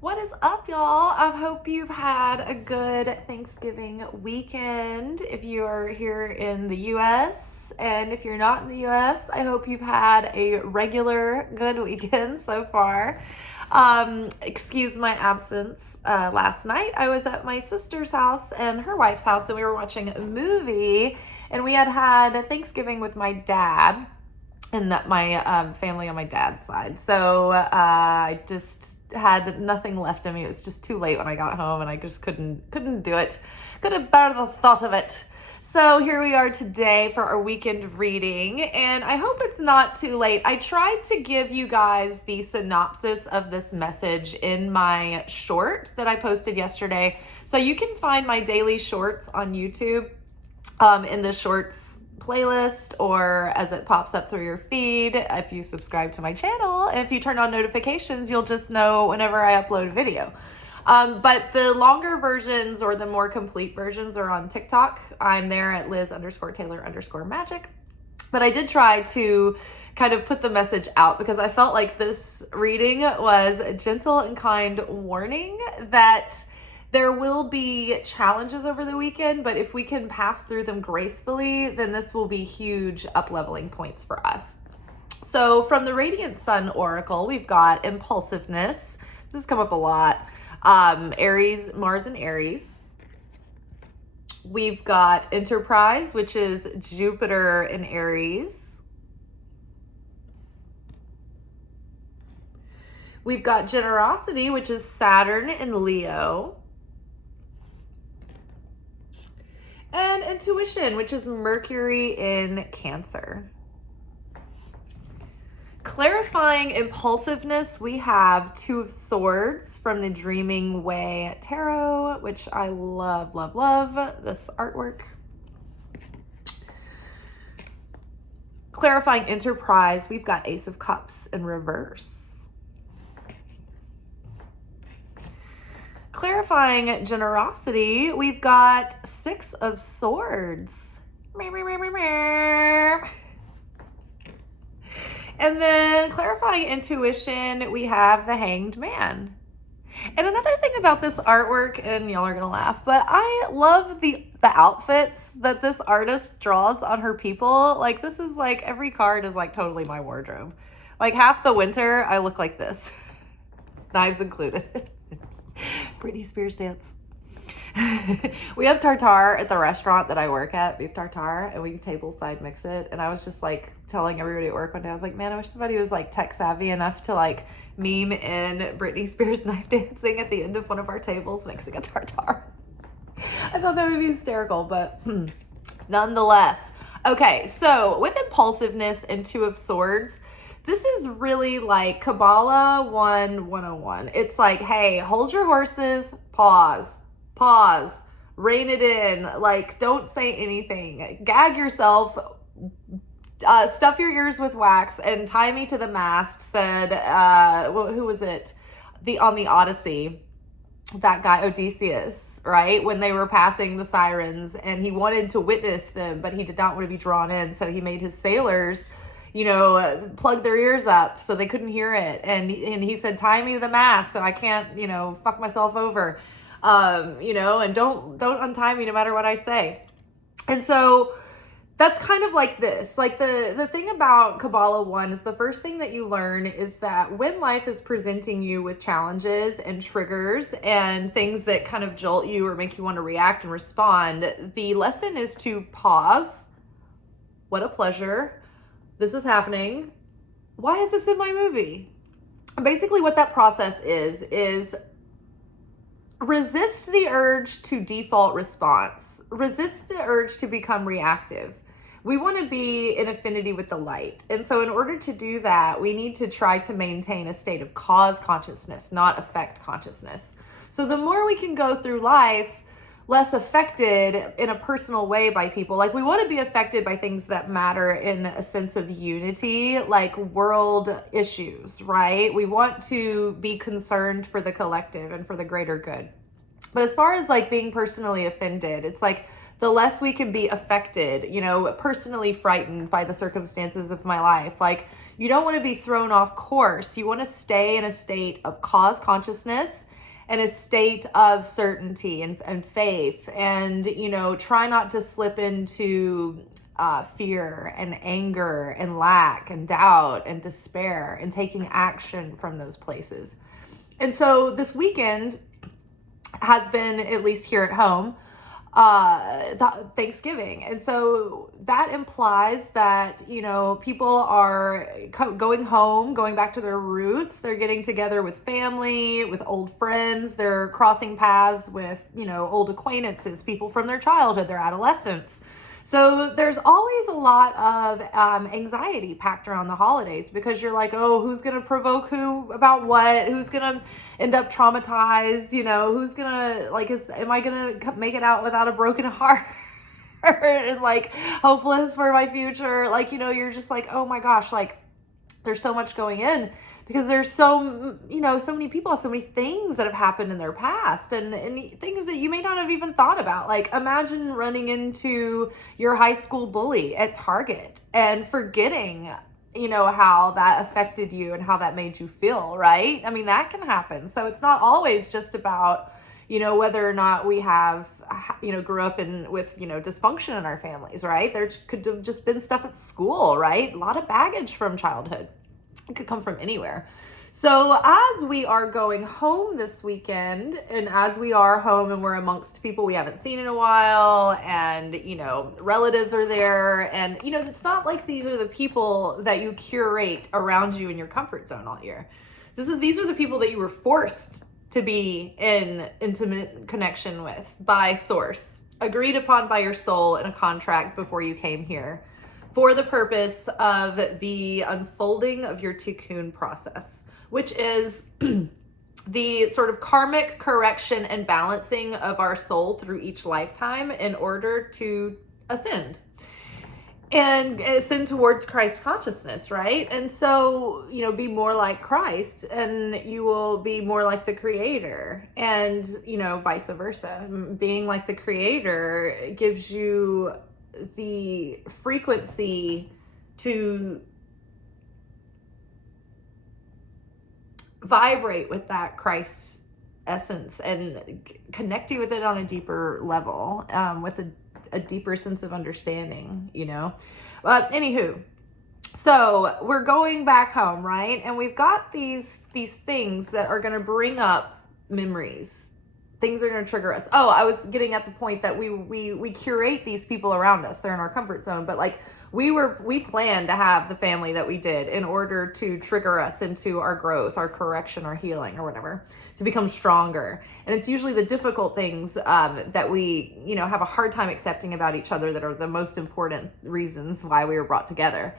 What is up, y'all? I hope you've had a good Thanksgiving weekend if you are here in the US. And if you're not in the US, I hope you've had a regular good weekend so far. Excuse my absence. Last night I was at my sister's house and her wife's house, and we were watching a movie, and we had Thanksgiving with my dad and my family on my dad's side. So I just had nothing left of me. It was just too late when I got home, and I just couldn't do it. Couldn't bear the thought of it. So here we are today for our weekend reading, and I hope it's not too late. I tried to give you guys the synopsis of this message in my short that I posted yesterday. So you can find my daily shorts on YouTube in the shorts playlist, or as it pops up through your feed if you subscribe to my channel. And if you turn on notifications, you'll just know whenever I upload a video. But the longer versions or the more complete versions are on TikTok. I'm there at Liz_Taylor_magic. But I did try to kind of put the message out because I felt like this reading was a gentle and kind warning that there will be challenges over the weekend, but if we can pass through them gracefully, then this will be huge up-leveling points for us. So from the Radiant Sun Oracle, we've got impulsiveness. This has come up a lot. Aries, Mars and Aries. We've got enterprise, which is Jupiter in Aries. We've got generosity, which is Saturn in Leo. And intuition, which is Mercury in Cancer. Clarifying impulsiveness, we have Two of Swords from the Dreaming Way Tarot, which I love, love, love this artwork. Clarifying enterprise, we've got Ace of Cups in reverse. Clarifying generosity, we've got Six of Swords. And then clarifying intuition, we have the Hanged Man. And another thing about this artwork, and y'all are gonna laugh, but I love the outfits that this artist draws on her people. Like, this is like, every card is like totally my wardrobe. Like, half the winter, I look like this. Knives included. Britney Spears dance. We have tartare at the restaurant that I work at, beef tartare, and we table side mix it. And I was just like telling everybody at work one day, I was like, man, I wish somebody was like tech savvy enough to like meme in Britney Spears knife dancing at the end of one of our tables mixing a tartare. I thought that would be hysterical, but nonetheless. Okay, so with impulsiveness and Two of Swords, this is really like Kabbalah 101. It's like, hey, hold your horses, pause, rein it in. Like, don't say anything. Gag yourself, stuff your ears with wax, and tie me to the mast, said, who was it? On the Odyssey, that guy Odysseus, right? When they were passing the sirens, and he wanted to witness them, but he did not want to be drawn in. So he made his sailors plug their ears up so they couldn't hear it. And he said, tie me to the mast so I can't, fuck myself over, and don't untie me no matter what I say. And so that's kind of like this. Like, the thing about Kabbalah 1 is the first thing that you learn is that when life is presenting you with challenges and triggers and things that kind of jolt you or make you want to react and respond, the lesson is to pause. What a pleasure. This is happening. Why is this in my movie? Basically what that process is resist the urge to default response. Resist the urge to become reactive. We want to be in affinity with the light. And so in order to do that, we need to try to maintain a state of cause consciousness, not effect consciousness. So the more we can go through life less affected in a personal way by people. Like, we want to be affected by things that matter in a sense of unity, like world issues, right? We want to be concerned for the collective and for the greater good. But as far as like being personally offended, it's like the less we can be affected, personally frightened by the circumstances of my life. Like, You don't want to be thrown off course. You want to stay in a state of cause consciousness and a state of certainty and faith, and, try not to slip into fear and anger and lack and doubt and despair, and taking action from those places. And so this weekend has been, at least here at home, Thanksgiving. And so that implies that, people are going home, going back to their roots. They're getting together with family, with old friends. They're crossing paths with, old acquaintances, people from their childhood, their adolescence. So there's always a lot of anxiety packed around the holidays, because you're like, oh, who's going to provoke who about what? Who's going to end up traumatized? Who's going to, am I going to make it out without a broken heart? And hopeless for my future? You're just like, oh my gosh, there's so much going in, because there's so many people have so many things that have happened in their past, and things that you may not have even thought about. Imagine running into your high school bully at Target and forgetting, how that affected you and how that made you feel, right? I mean, that can happen. So it's not always just about, whether or not we have, grew up with, dysfunction in our families, right? There could have just been stuff at school, right? A lot of baggage from childhood. It could come from anywhere. So as we are going home this weekend, and as we are home and we're amongst people we haven't seen in a while, and, relatives are there, and, it's not like these are the people that you curate around you in your comfort zone all year. These are the people that you were forced to be in intimate connection with by source, agreed upon by your soul in a contract before you came here, for the purpose of the unfolding of your tikkun process, which is the sort of karmic correction and balancing of our soul through each lifetime in order to ascend towards Christ consciousness, right? And so, be more like Christ, and you will be more like the Creator, and, vice versa. Being like the Creator gives you the frequency to vibrate with that Christ essence and connect you with it on a deeper level, with a deeper sense of understanding, But anywho, so we're going back home, right? And we've got these things that are going to bring up memories. Things are going to trigger us. Oh, I was getting at the point that we curate these people around us. They're in our comfort zone, but we planned to have the family that we did in order to trigger us into our growth, our correction, our healing, or whatever, to become stronger. And it's usually the difficult things that we, have a hard time accepting about each other that are the most important reasons why we were brought together.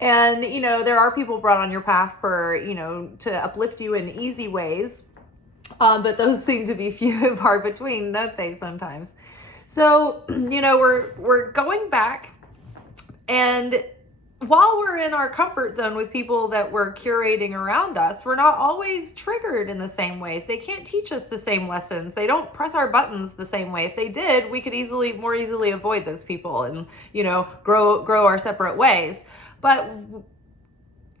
And, there are people brought on your path for, to uplift you in easy ways. But those seem to be few and far between, don't they, sometimes? So, we're going back, and while we're in our comfort zone with people that we're curating around us, we're not always triggered in the same ways. They can't teach us the same lessons. They don't press our buttons the same way. If they did, we could more easily avoid those people and, grow our separate ways. But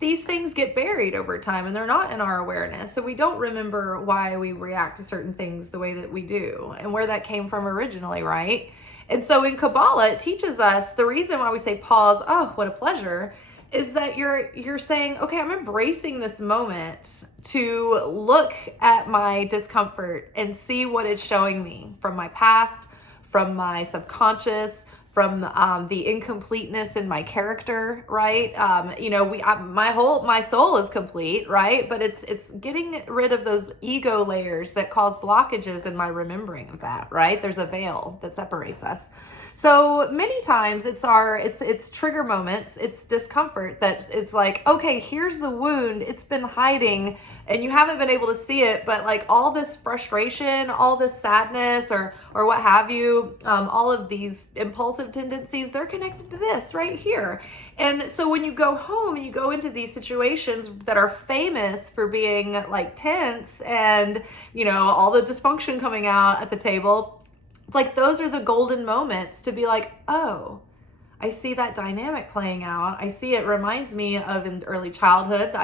these things get buried over time, and they're not in our awareness. So we don't remember why we react to certain things the way that we do and where that came from originally, right? And so in Kabbalah, it teaches us the reason why we say pause, oh, what a pleasure, is that you're saying, okay, I'm embracing this moment to look at my discomfort and see what it's showing me from my past, from my subconscious, from the incompleteness in my character, right? My soul is complete, right? But it's getting rid of those ego layers that cause blockages in my remembering of that, right? There's a veil that separates us. So many times it's trigger moments, it's discomfort that it's like, okay, here's the wound, it's been hiding and you haven't been able to see it, but all this frustration, all this sadness or what have you, all of these impulsive tendencies, they're connected to this right here. And so when you go home and you go into these situations that are famous for being tense and, all the dysfunction coming out at the table, it's those are the golden moments to be like, oh, I see that dynamic playing out. I see it reminds me of in early childhood.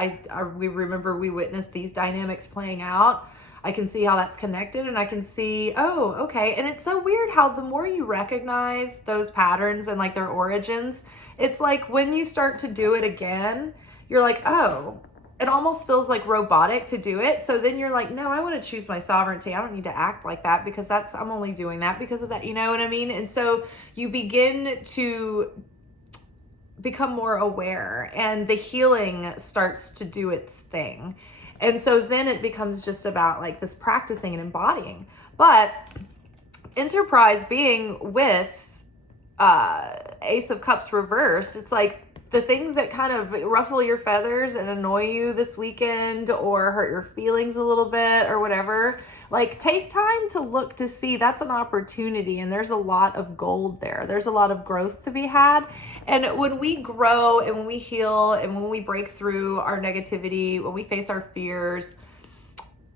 We remember we witnessed these dynamics playing out. I can see how that's connected, and I can see, oh, okay. And it's so weird how the more you recognize those patterns and like their origins, it's like when you start to do it again, you're like, oh, it almost feels like robotic to do it. So then you're like, no, I want to choose my sovereignty. I don't need to act like that because I'm only doing that because of that. You know what I mean? And so you begin to become more aware, and the healing starts to do its thing. And so then it becomes just about like this practicing and embodying. But Enterprise being with Ace of Cups reversed, it's like the things that kind of ruffle your feathers and annoy you this weekend or hurt your feelings a little bit or whatever, like take time to look to see that's an opportunity, and there's a lot of gold there. There's a lot of growth to be had. And when we grow and when we heal and when we break through our negativity, when we face our fears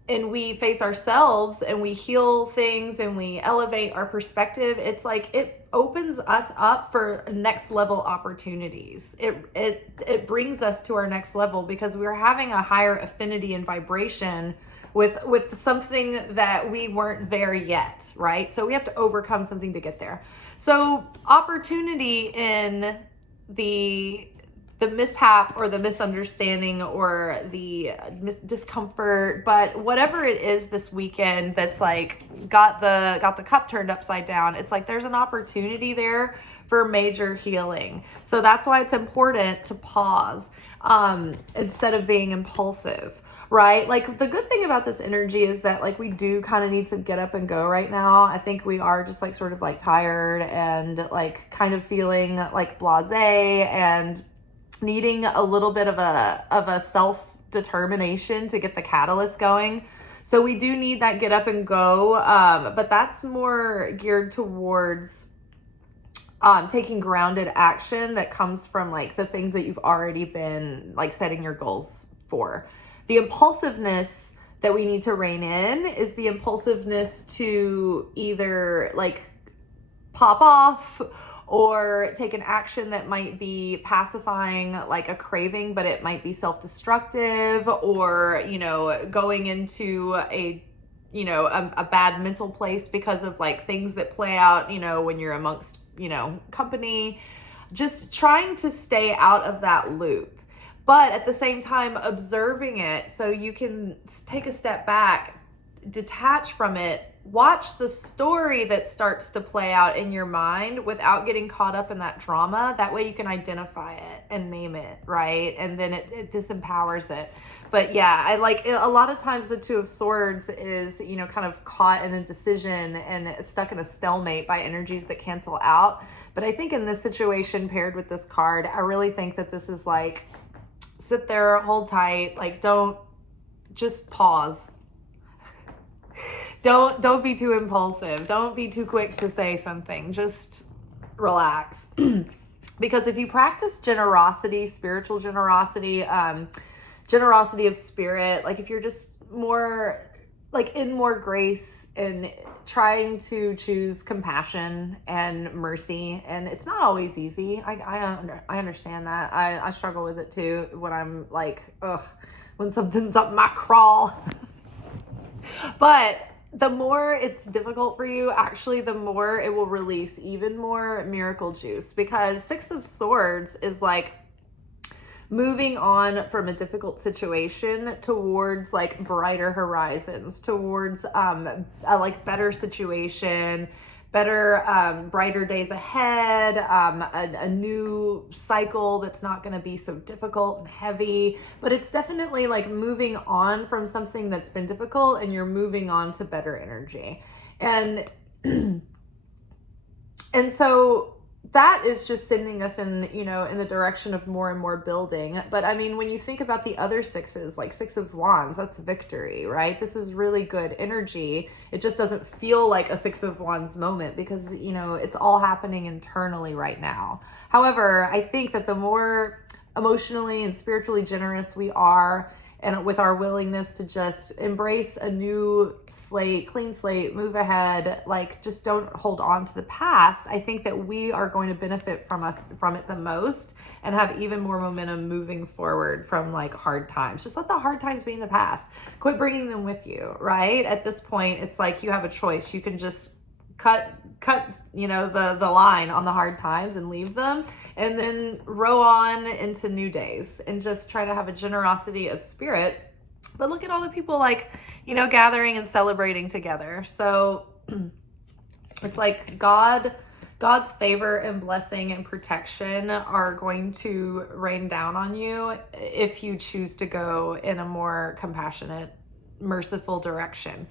and we face ourselves and we heal things and we elevate our perspective, it's like it opens us up for next level opportunities. It brings us to our next level because we're having a higher affinity and vibration with something that we weren't there yet, right? So we have to overcome something to get there. So opportunity in the mishap or the misunderstanding or the discomfort, but whatever it is this weekend that's like got the cup turned upside down, it's like there's an opportunity there for major healing. So that's why it's important to pause instead of being impulsive, right? Like the good thing about this energy is that like we do kind of need to get up and go right now. I think we are just like sort of like tired and like kind of feeling like blasé and needing a little bit of a self-determination to get the catalyst going. So we do need that get up and go, but that's more geared towards taking grounded action that comes from like the things that you've already been like setting your goals for. The impulsiveness that we need to rein in is the impulsiveness to either like pop off or take an action that might be pacifying like a craving, but it might be self-destructive, or, you know, going into a bad mental place because of like things that play out, you know, when you're amongst, you know, company, just trying to stay out of that loop. But at the same time, observing it so you can take a step back, detach from it, watch the story that starts to play out in your mind without getting caught up in that drama. That way you can identify it and name it, right? And then it disempowers it. But yeah, I like a lot of times the Two of Swords is, you know, kind of caught in a decision and stuck in a stalemate by energies that cancel out. But I think in this situation paired with this card, I really think that this is like, sit there, hold tight, like don't, just pause. Don't be too impulsive. Don't be too quick to say something. Just relax. Because if you practice generosity, spiritual generosity, generosity of spirit, like if you're just more like in more grace and trying to choose compassion and mercy, and it's not always easy. I understand that. I struggle with it too when I'm like, when something's up my crawl. But the more it's difficult for you, actually, the more it will release even more miracle juice, because Six of Swords is like moving on from a difficult situation towards like brighter horizons, towards a like better situation, better, brighter days ahead, a new cycle that's not going to be so difficult and heavy. But it's definitely like moving on from something that's been difficult, and you're moving on to better energy. And and so that is just sending us in, you know, in the direction of more and more building. But I mean, when you think about the other sixes, like Six of Wands, that's victory, right? This is really good energy. It just doesn't feel like a Six of Wands moment because, you know, it's all happening internally right now. However, I think that the more emotionally and spiritually generous we are, and with our willingness to just embrace a new slate, clean slate, move ahead, like just don't hold on to the past, I think that we are going to benefit from it the most and have even more momentum moving forward from like hard times. Just let the hard times be in the past. Quit bringing them with you, right? At this point, it's like you have a choice. You can just cut the line on the hard times and leave them, and then row on into new days and just try to have a generosity of spirit. But look at all the people like gathering and celebrating together. So it's like God's favor and blessing and protection are going to rain down on you if you choose to go in a more compassionate, merciful direction.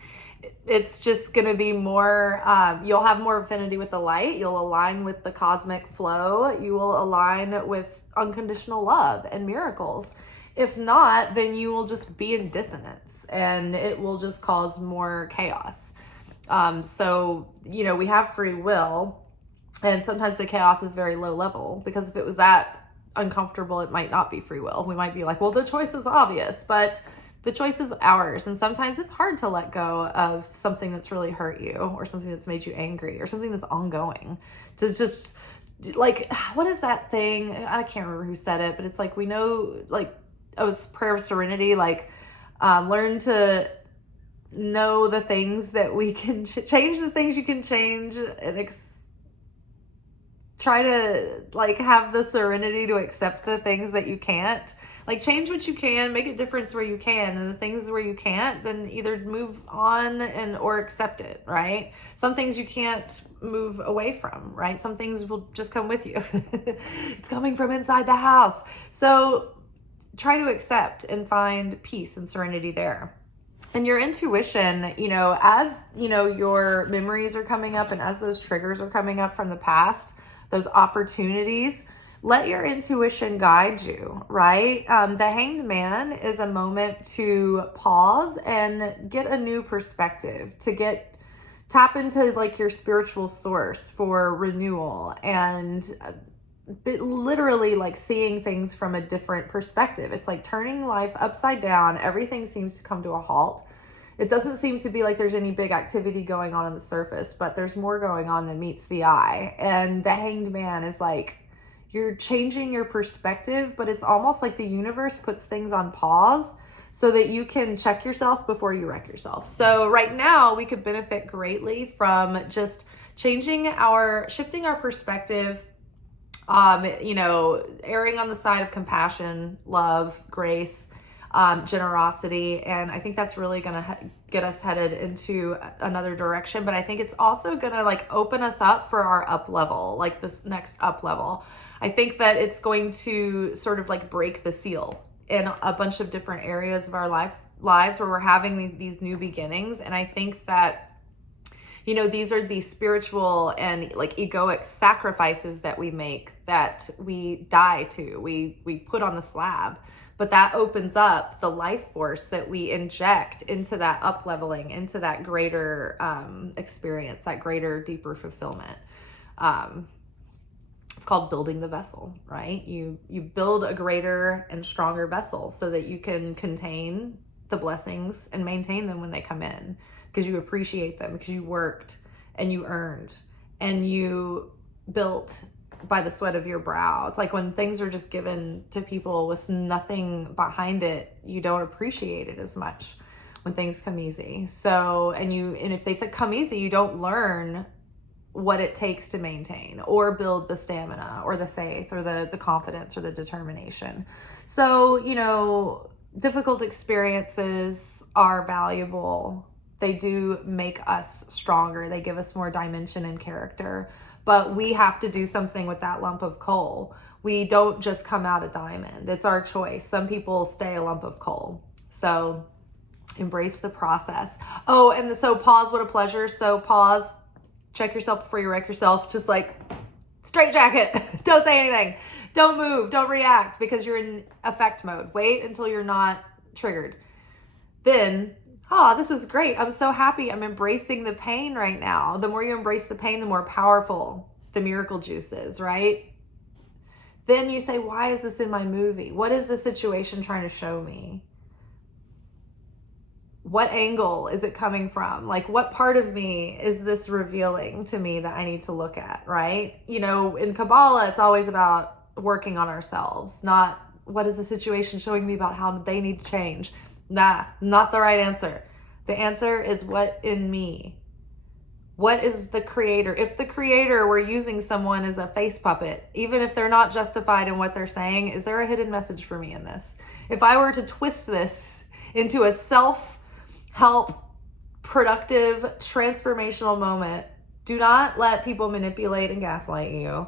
It's just going to be more, you'll have more affinity with the light. You'll align with the cosmic flow. You will align with unconditional love and miracles. If not, then you will just be in dissonance and it will just cause more chaos. So, we have free will, and sometimes the chaos is very low level, because if it was that uncomfortable, it might not be free will. We might be like, well, the choice is obvious, but the choice is ours. And sometimes it's hard to let go of something that's really hurt you, or something that's made you angry, or something that's ongoing. To just like, what is that thing? I can't remember who said it, but it's like, we know, like, it's prayer of serenity, like, learn to know the things that we can change, the things you can change, and try to like have the serenity to accept the things that you can't. Like, change what you can, make a difference where you can, and the things where you can't, then either move on or accept it, right? Some things you can't move away from, right? Some things will just come with you. It's coming from inside the house. So try to accept and find peace and serenity there. And your intuition, as, your memories are coming up and as those triggers are coming up from the past, those opportunities, let your intuition guide you, right? The Hanged Man is a moment to pause and get a new perspective, to tap into like your spiritual source for renewal, and literally like seeing things from a different perspective. It's like turning life upside down. Everything seems to come to a halt. It doesn't seem to be like there's any big activity going on the surface, but there's more going on than meets the eye. And the Hanged Man is like, you're changing your perspective, but it's almost like the universe puts things on pause so that you can check yourself before you wreck yourself. So right now we could benefit greatly from just shifting our perspective, erring on the side of compassion, love, grace, generosity. And I think that's really going to get us headed into another direction. But I think it's also going to like open us up for our up level, like this next up level. I think that it's going to sort of like break the seal in a bunch of different areas of our lives where we're having these new beginnings. And I think that, these are the spiritual and like egoic sacrifices that we make, that we die to, we put on the slab. But that opens up the life force that we inject into that up leveling, into that greater experience, that greater, deeper fulfillment. It's called building the vessel, right? You build a greater and stronger vessel so that you can contain the blessings and maintain them when they come in, because you appreciate them, because you worked and you earned and you built by the sweat of your brow. It's like when things are just given to people with nothing behind it, you don't appreciate it as much when things come easy. So, and if they come easy, you don't learn what it takes to maintain or build the stamina or the faith or the confidence or the determination. So, difficult experiences are valuable. They do make us stronger. They give us more dimension and character. But we have to do something with that lump of coal. We don't just come out a diamond. It's our choice. Some people stay a lump of coal. So embrace the process. Oh, and so pause, what a pleasure. So pause, check yourself before you wreck yourself. Just like straight jacket. Don't say anything. Don't move. Don't react, because you're in effect mode. Wait until you're not triggered. Then, this is great. I'm so happy. I'm embracing the pain right now. The more you embrace the pain, the more powerful the miracle juice is, right? Then you say, why is this in my movie? What is the situation trying to show me? What angle is it coming from? Like, what part of me is this revealing to me that I need to look at, right? You know, in Kabbalah, it's always about working on ourselves, not what is the situation showing me about how they need to change. Nah, not the right answer. The answer is what in me. What is the creator? If the creator were using someone as a face puppet, even if they're not justified in what they're saying, is there a hidden message for me in this? If I were to twist this into a self-help, productive, transformational moment, do not let people manipulate and gaslight you.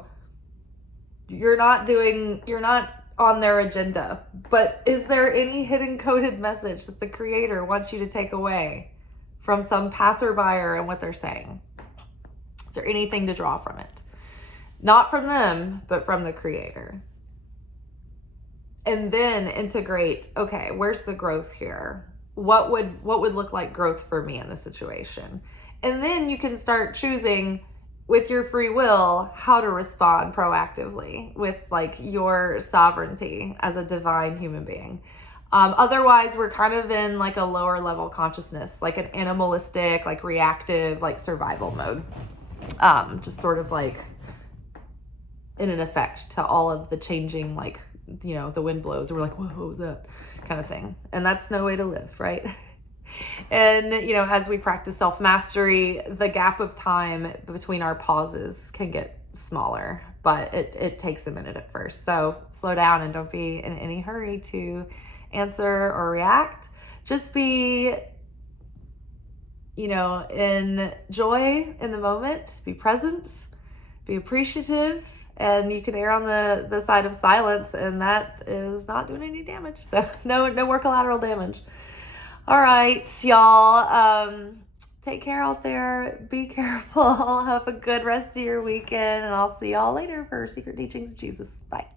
You're not on their agenda. But is there any hidden coded message that the creator wants you to take away from some passerby and what they're saying? Is there anything to draw from it? Not from them, but from the creator. And then integrate, okay, where's the growth here? What would look like growth for me in this situation? And then you can start choosing with your free will how to respond proactively with like your sovereignty as a divine human being. Otherwise, we're kind of in like a lower level consciousness, like an animalistic, like reactive, like survival mode. Just sort of like in an effect to all of the changing, like, you know, the wind blows and we're like, whoa, that kind of thing. And that's no way to live, right? And, you know, as we practice self-mastery, the gap of time between our pauses can get smaller, but it takes a minute at first. So slow down and don't be in any hurry to answer or react. Just be, you know, in joy in the moment, be present, be appreciative, and you can err on the side of silence, and that is not doing any damage. So no more collateral damage. All right, y'all. Take care out there. Be careful. Have a good rest of your weekend, and I'll see y'all later for Secret Teachings of Jesus. Bye.